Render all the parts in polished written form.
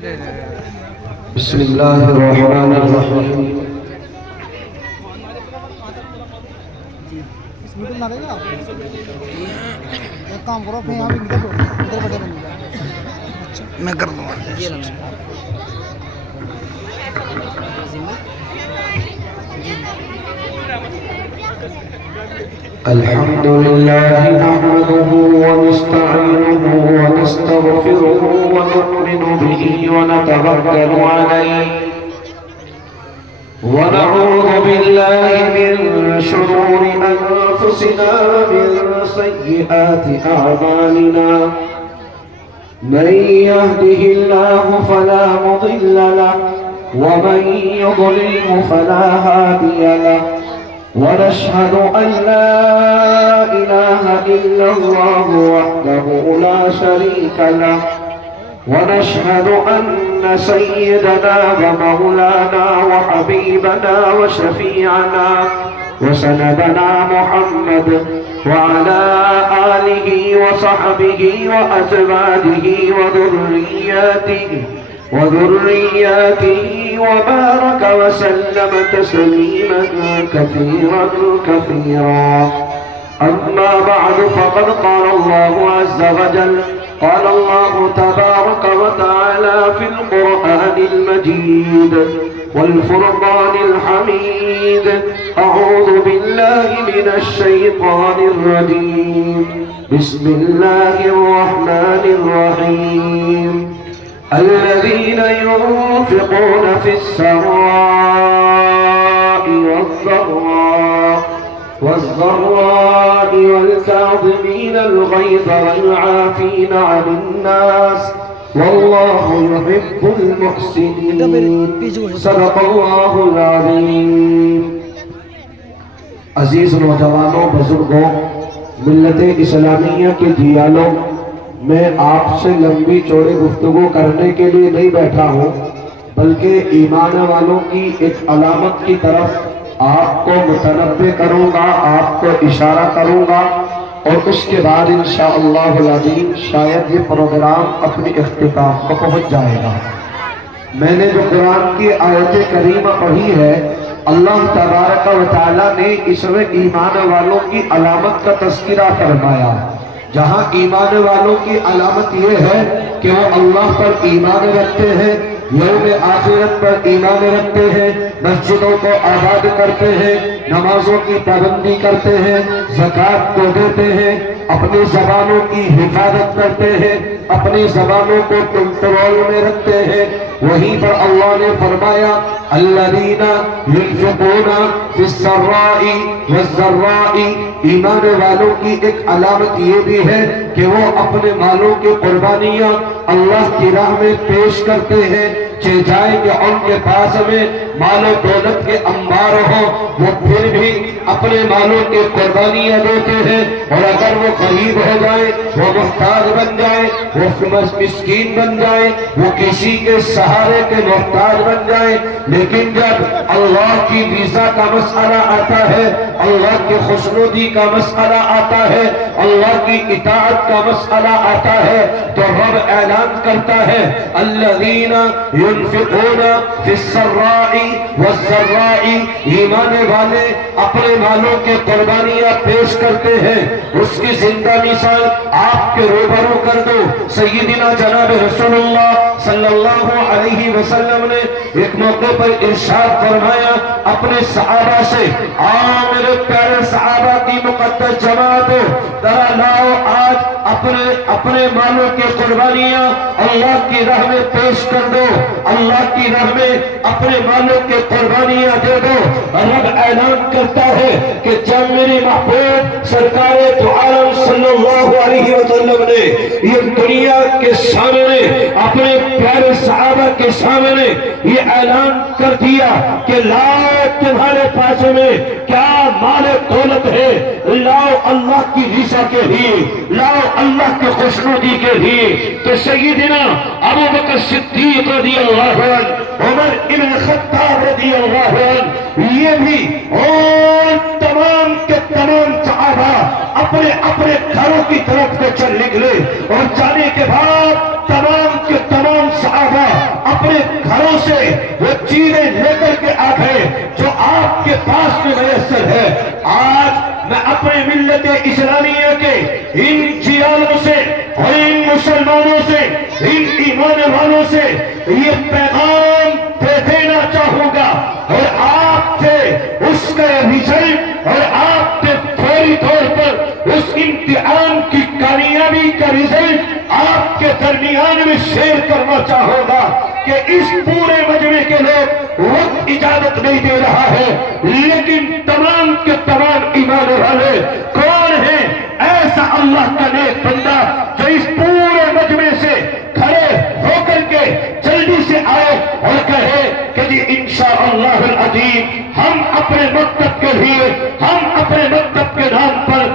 بسم اللہ الرحمن الرحیم میں کر دوں گا الحمد للہ نحمده ونستعینه ونستغفره ونؤمن به ونتوکل علیہ ونعوذ بالله من شرور أنفسنا من سيئات أعمالنا من يهده الله فلا مضل له ومن يضلل فلا هادي له ونشهد أن لا إله إلا الله وحده لا شريك له ونشهد أن سيدنا ومولانا وحبيبنا وشفيعنا وسندنا محمد وعلى آله وصحبه وأزواجه وذرياته وبارك وسلم تسليما كثيرا كثيرا أما بعد فقد قال الله عز وجل قال الله تبارك وتعالى في القرآن المجيد والفرقان الحميد أعوذ بالله من الشيطان الرجيم بسم الله الرحمن الرحيم الذين ينفقون في السراء والضراء والكاظمين الغيظ والعافين عن الناس والله يحب المحسنين صدق الله العظيم. عزیز نوجوانوں، بزرگوں، ملت اسلامیہ کے جیالوں، میں آپ سے لمبی چوڑی گفتگو کرنے کے لیے نہیں بیٹھا ہوں، بلکہ ایمان والوں کی ایک علامت کی طرف آپ کو متنبہ کروں گا، آپ کو اشارہ کروں گا، اور اس کے بعد انشاءاللہ العظیم شاید یہ پروگرام اپنی اختتام کو پہنچ جائے گا. میں نے جو قرآن کی آیت کریمہ پڑھی ہے، اللہ تبارک و تعالیٰ نے اس میں ایمان والوں کی علامت کا تذکرہ فرمایا. جہاں ایمان والوں کی علامت یہ ہے کہ وہ اللہ پر ایمان رکھتے ہیں، یوم آخرت پر ایمان رکھتے ہیں، مسجدوں کو آباد کرتے ہیں، نمازوں کی پابندی کرتے ہیں، زکوٰۃ کو دیتے ہیں، اپنی زبانوں کی حفاظت کرتے ہیں، اپنی زبانوں کو کنٹرول میں رکھتے ہیں. وہیں پر اللہ نے فرمایا الذین ينفقون فی السراء والضراء. ایمان والوں کی ایک علامت یہ بھی ہے کہ وہ اپنے مالوں کی قربانیاں اللہ کی راہ میں پیش کرتے ہیں، چاہے کہ ان کے پاس میں مال و دولت کے انبار ہو، وہ پھر بھی اپنے مالوں کی قربانیاں دیتے ہیں. اور اگر وہ غریب ہو جائے، وہ محتاج بن جائے، وہ مسکین بن جائے، وہ کسی کے سہارے کے محتاج بن جائے، لیکن جب اللہ کی رضا کا مسئلہ آتا ہے، اللہ کی خوشنودی کا مسئلہ آتا ہے، اللہ کی اطاعت کا مسئلہ آتا ہے، تو رب اعلان کرتا ہے الذین ينفقون فی السراء والضراء. ایمان والے اپنے مالوں کے قربانیاں پیش کرتے ہیں. اس کی زندہ مثال آپ کے روبرو کر دو. سیدنا جناب رسول اللہ صلی اللہ علیہ وسلم نے ایک موقع پر ارشاد فرمایا اپنے صحابہ سے، آؤ میرے پیارے صحابہ کی مقدس جماعت، ذرا لاؤ آج اپنے مالوں کی قربانیاں اللہ کی راہ میں پیش کر دو، اللہ کی راہ میں اپنے مالوں کی قربانیاں دے دو. رب اعلان کرتا ہے کہ جب میری محبوب سرکار دو عالم صلی اللہ علیہ وسلم نے یہ دنیا کے سامنے اپنے پیارے صحابہ کے سامنے یہ اعلان کر دیا کہ لاؤ تمہارے پاس میں کیا مال دولت ہے، لاؤ اللہ کی رضا کے لیے، لاؤ اللہ کی خوشنودی کے لیے، تو سیدنا ابو بکر صدیق رضی اللہ عنہ، عمر ابن خطاب رضی اللہ عنہ، یہ بھی اور تمام کے تمام صحابہ اپنے اپنے گھروں کی طرف سے چل نکلے. اور جانے کے بعد تمام کے تمام صحابہ اپنے گھروں سے وہ چیزیں لے کر کے آ گئے جو آپ کے پاس میں میسر ہے۔ آج میں اپنے ملت اسلامیہ کے ان جیالوں سے اور ان مسلمانوں سے، ان ایمان والوں سے یہ پیغام دے دینا چاہوں گا، اور آپ تھے اس کا رزلٹ، اور آپ نے فوری طور پر اس امتحان کی کامیابی کا رزلٹ آپ کے درمیان میں شیئر کرنا چاہوں گا کہ اس پورے مجمع کے لوگ وقت اجازت نہیں دے رہا ہے، لیکن تمام کے تمام ایمان والے کون ہیں ایسا اللہ کا نیک بندہ جو اس پورے مجمع سے کھڑے ہو کر کے جلدی سے آئے اور کہے کہ جی انشاءاللہ العظیم ہم اپنے مکتب کے لیے، ہم اپنے مکتب کے نام پر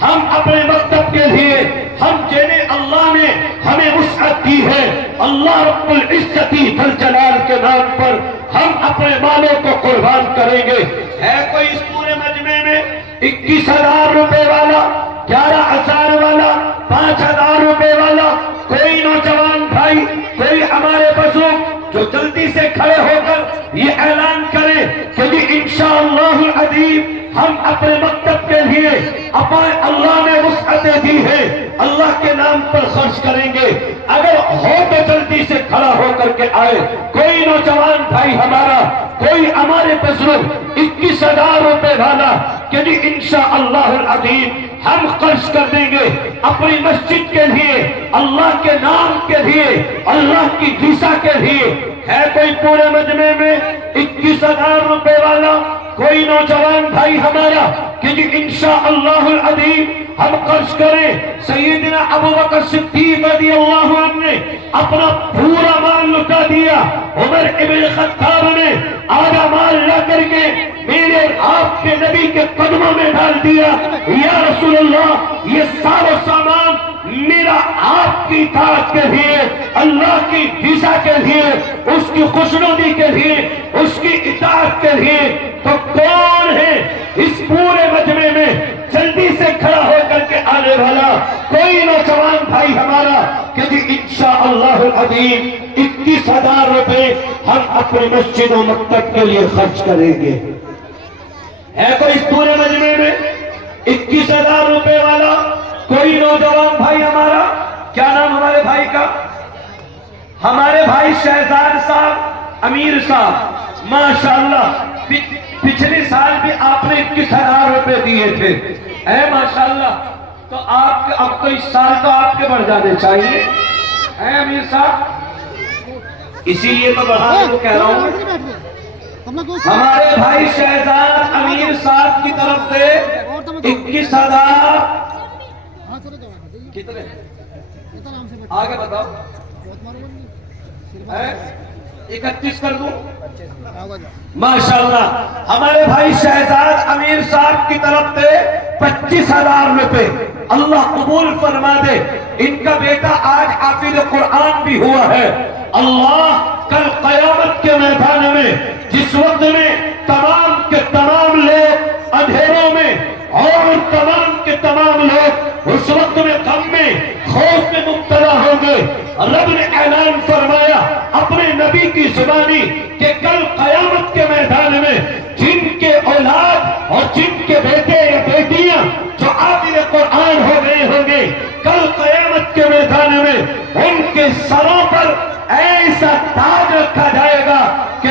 ہم اپنے مکتب کے لیے، ہم جنہیں اللہ نے ہمیں وسعت دی ہے، اللہ رب العزت ذل جلال کے نام پر ہم اپنے مالوں کو قربان کریں گے۔ ہے کوئی اس پورے مجمع میں 21,000 روپے والا، 11,000 والا، 5,000 روپے والا؟ کوئی نوجوان بھائی، کوئی ہمارے بزرگ جو جلدی سے کھڑے ہو کر یہ اعلان کرے کہ جی انشاءاللہ العظیم ہم اپنے مکتب کے لیے اللہ نے وسعتیں دی ہے، اللہ کے نام پر خرچ کریں گے؟ اگر ہو تو جلدی سے کھڑا ہو کر کے آئے۔ کوئی نوجوان بھائی ہمارا، کوئی ہمارے بزرگ 21,000 روپے والا کہ جی انشاءاللہ العظیم ہم خرچ کر دیں گے اپنی مسجد کے لیے، اللہ کے نام کے لیے، اللہ کی فضا کے لیے؟ ہے کوئی پورے مجمع میں 21,000 روپے والا؟ کوئی نوجوان بھائی ہمارا کہ جی انشاءاللہ العظیم ہم خرچ کریں؟ سیدنا ابوبکر صدیق رضی اللہ عنہ نے اپنا پورا مال لٹا دیا، عمر ابن خطاب نے آدھا مال لا کر کے میرے اور آپ کے نبی کے قدموں میں ڈال دیا، یا رسول اللہ یہ سارا سامان میرا آپ کی اطاعت کے لیے، اللہ کی فضا کے لیے، اس کی خوشنودی کے لیے، اس کی اطاعت کے لیے۔ تو کون ہے اس پورے مجمع میں جلدی سے کھڑا ہو کر کے آنے والا؟ کوئی نوجوان بھائی ہمارا کہ جی انشاءاللہ العظیم 21,000 روپے ہم اپنے مسجد و مکتب کے لیے خرچ کریں گے؟ ہے کوئی اس پورے مجمع میں 21,000 روپے والا؟ کوئی نوجوان بھائی ہمارا؟ کیا نام ہمارے بھائی کا؟ ہمارے بھائی شہزاد صاحب، امیر صاحب، ماشاءاللہ پچھلے سال بھی آپ نے 21,000 روپے دیے تھے، اے ماشاءاللہ۔ تو آپ اب تو اس سال تو آپ کے بڑھ جانے چاہیے، اے امیر صاحب، اسی لیے تو بڑھانے کو کہہ رہا ہوں۔ ہمارے بھائی شہزاد امیر صاحب کی طرف سے 21,000 کتنے؟ آگے بتاؤ، 31 کر دوں؟ ماشاءاللہ ہمارے بھائی شہزاد امیر صاحب کی طرف سے 25,000 روپے اللہ قبول فرما دے۔ ان کا بیٹا آج حافظ قرآن بھی ہوا ہے۔ اللہ کل قیامت کے میدان میں جس وقت میں تمام کے تمام لوگ اندھیروں میں اور تمام کے تمام لوگ اس وقت میں غم میں، خوف میں مبتلا ہوں گے، رب نے اعلان فرمایا اپنے نبی کی زبانی کہ کل قیامت کے میدان میں جن کے اولاد اور جن کے بیٹے یا بیٹیاں جو حافظ قرآن ہو گئے ہوں گے، کل قیامت کے میدان میں ان کے سروں پر ایسا تاج رکھا جائے گا کہ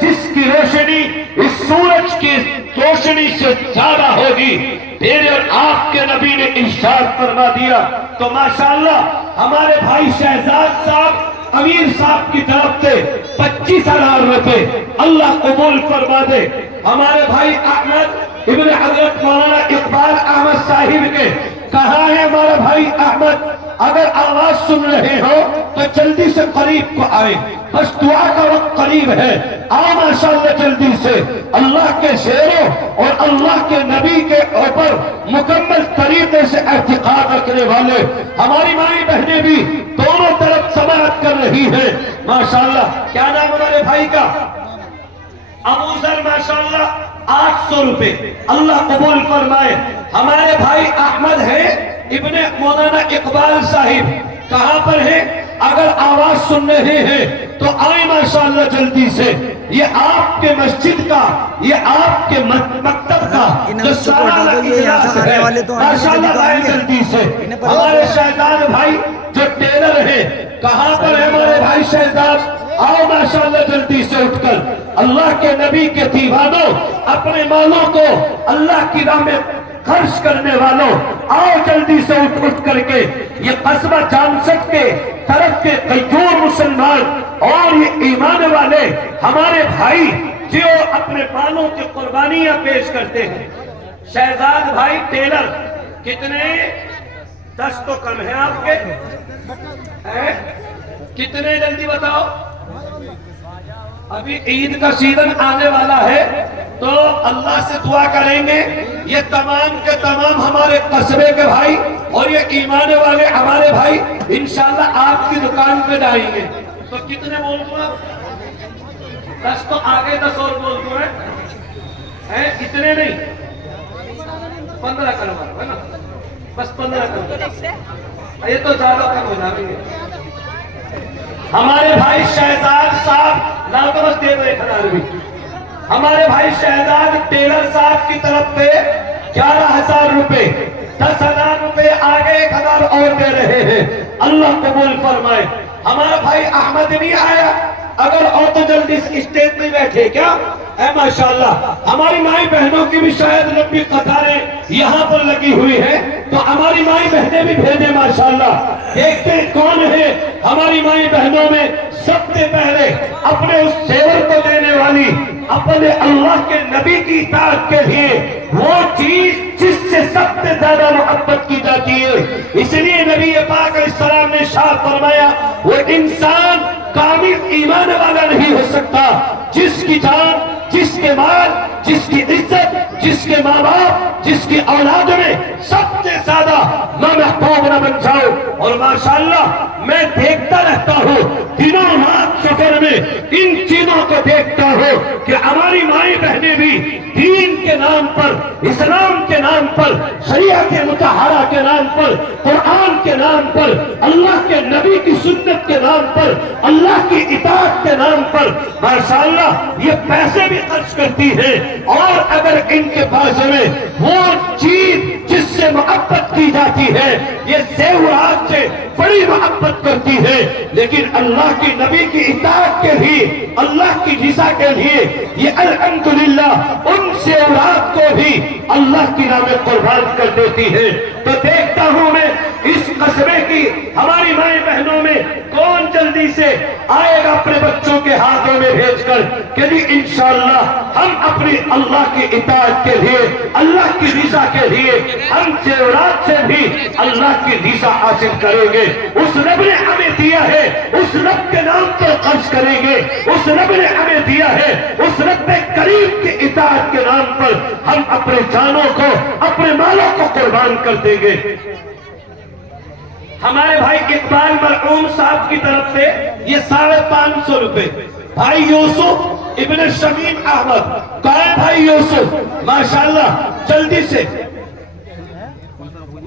جس کی روشنی اس سورج کی روشنی سے زیادہ ہوگی۔ میرے اور آپ کے نبی نے ارشاد فرما دیا۔ تو ماشاءاللہ ہمارے بھائی شہزاد صاحب امیر صاحب کی طرف سے 25,000 روپے اللہ قبول فرما دے۔ ہمارے بھائی احمد ابن حضرت مولانا اقبال احمد صاحب کے، کہاں ہے ہمارا بھائی احمد؟ اگر آواز سن رہے ہو تو جلدی سے قریب کو آئے، بس دعا کا وقت قریب ہے، آؤ ماشاءاللہ جلدی سے۔ اللہ کے شیروں اور اللہ کے نبی کے اوپر مکمل طریقے سے اعتقاد رکھنے والے ہماری مائی بہنیں بھی دونوں طرف سماعت کر رہی ہیں ماشاءاللہ۔ کیا نام ہمارے بھائی کا؟ ابو ذر، ماشاءاللہ 800 روپے اللہ قبول فرمائے۔ ہمارے بھائی احمد ہیں ابن مولانا اقبال صاحب کہاں پر ہیں؟ اگر آواز سن رہے ہیں تو آئیں ماشاءاللہ جلدی سے. یہ آپ کے مسجد کا، یہ آپ کے مکتب کا جو سالانہ اجلاس ہے، ماشاءاللہ آئیں جلدی سے. ہمارے شہزاد بھائی جو ٹیلر ہیں، کہاں پر ہے ہمارے بھائی شہزاد؟ آؤ ماشاءاللہ جلدی سے اٹھ کر. اللہ کے نبی کے دیوانوں، اپنے مالوں کو اللہ کی راہ میں خرچ کرنے والوں، آؤ جلدی سے اٹھ کر کے. یہ قصبہ جان سکتے طرف کے قیور مسلمان اور یہ ایمان والے ہمارے بھائی جو اپنے بالوں کی قربانیاں پیش کرتے ہیں. شہزاد بھائی ٹیلر کتنے؟ 10 تو کم ہیں آپ کے، کتنے جلدی بتاؤ. ابھی عید کا سیزن آنے والا ہے تو اللہ سے دعا کریں گے یہ تمام کے تمام ہمارے قصبے کے بھائی اور یہ ایمان والے ہمارے بھائی انشاءاللہ آپ کی دکان پہ جائیں گے. تو کتنے بول دوں آپ؟ 10 تو آگے 10 اور بول دوں ہیں، اتنے نہیں، 15 کروا ہے نا، بس 15 کروا، یہ تو زیادہ کم ہو جائیں گے. ہمارے بھائی شہزاد صاحب ناقبض دے رہے ہیں بھی. ہمارے بھائی شہزاد ٹیلر صاحب کی طرف پہ 11,000 روپے، 10,000 روپے آگے 1,000 اور دے رہے ہیں. اللہ قبول فرمائے. ہمارا بھائی احمد نہیں آیا، اگر اور تو جلدی اسٹیج پہ بیٹھے کیا اے ماشاءاللہ. ہماری مائی بہنوں کی بھی شاید لمبی قطاریں یہاں پر لگی ہوئی ہیں، تو ہماری مائی بہنیں بھی بھیجیں ماشاءاللہ. دیکھتے کون ہے ہماری مائی بہنوں میں سب سے پہلے اپنے اس زیور کو دینے والی، اپنے اللہ کے نبی کی اطاعت کے لیے وہ چیز جس سے سب سے زیادہ محبت کی جاتی ہے. اس لیے نبی پاک علیہ السلام نے ارشاد فرمایا وہ انسان کامل ایمان والا نہیں ہو سکتا جس کی جان، جس کے مال، جس کی عزت، جس کے ماں باپ، جس کی اولاد میں سب سے زیادہ میں محبوب نہ بن جاؤ. اور ماشاءاللہ میں دیکھتا رہتا ہوں دنوں رات سفر میں ان چیزوں کو دیکھتا ہوں کہ ہماری مائیں بہنیں بھی دین کے نام پر، اسلام کے نام پر، شریعت مطہرہ کے نام پر، قرآن کے نام پر، اللہ کے نبی کی سنت کے نام پر، اللہ کی اطاعت کے نام پر ماشاءاللہ یہ پیسے بھی خرچ کرتی ہے. اور اگر ان کے پاس میں وہ چیز جس سے محبت کی جاتی ہے، یہ زیورات سے بڑی محبت کرتی ہے، لیکن اللہ کی نبی کی اطاعت کے لیے، اللہ کی رضا کے لیے یہ الحمدللہ ان زیورات کو بھی اللہ کی راہ میں قربان کر دیتی ہے. تو دیکھتا ہوں میں اس قصبے کی ہماری مائیں بہنوں میں کون جلدی سے آئے گا اپنے بچوں کے ہاتھوں میں بھیج کر کہ جی انشاءاللہ ہم اپنی اللہ کی اطاعت کے لیے، اللہ کی رضا کے لیے ہم زیورات سے بھی اللہ کی رضا حاصل کریں گے. اس رب نے ہمیں دیا ہے، اس رب کے نام پر خرچ کریں گے. اس رب نے ہمیں دیا ہے، اس رب کریم کی اطاعت کے نام پر ہم اپنے جانوں کو، اپنے مالوں کو قربان کر دیں گے. ہمارے بھائی اقبال مرحوم صاحب کی طرف سے یہ 550 روپے. بھائی یوسف ابن شمیم احمد، کہاں ہے بھائی یوسف؟ ماشاءاللہ جلدی سے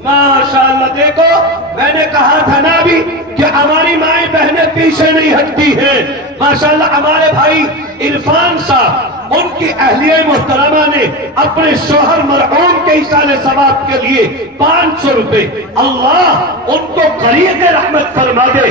ماشاءاللہ. دیکھو میں نے کہا تھا نا ابھی کہ ہماری مائیں بہنیں پیچھے نہیں ہٹتی ہیں ماشاءاللہ. ہمارے بھائی عرفان صاحب، ان کی اہلیہ محترمہ نے اپنے شوہر مرحوم کے ایصال ثواب کے لیے 500 روپے. اللہ ان کو قریب رحمت فرما دے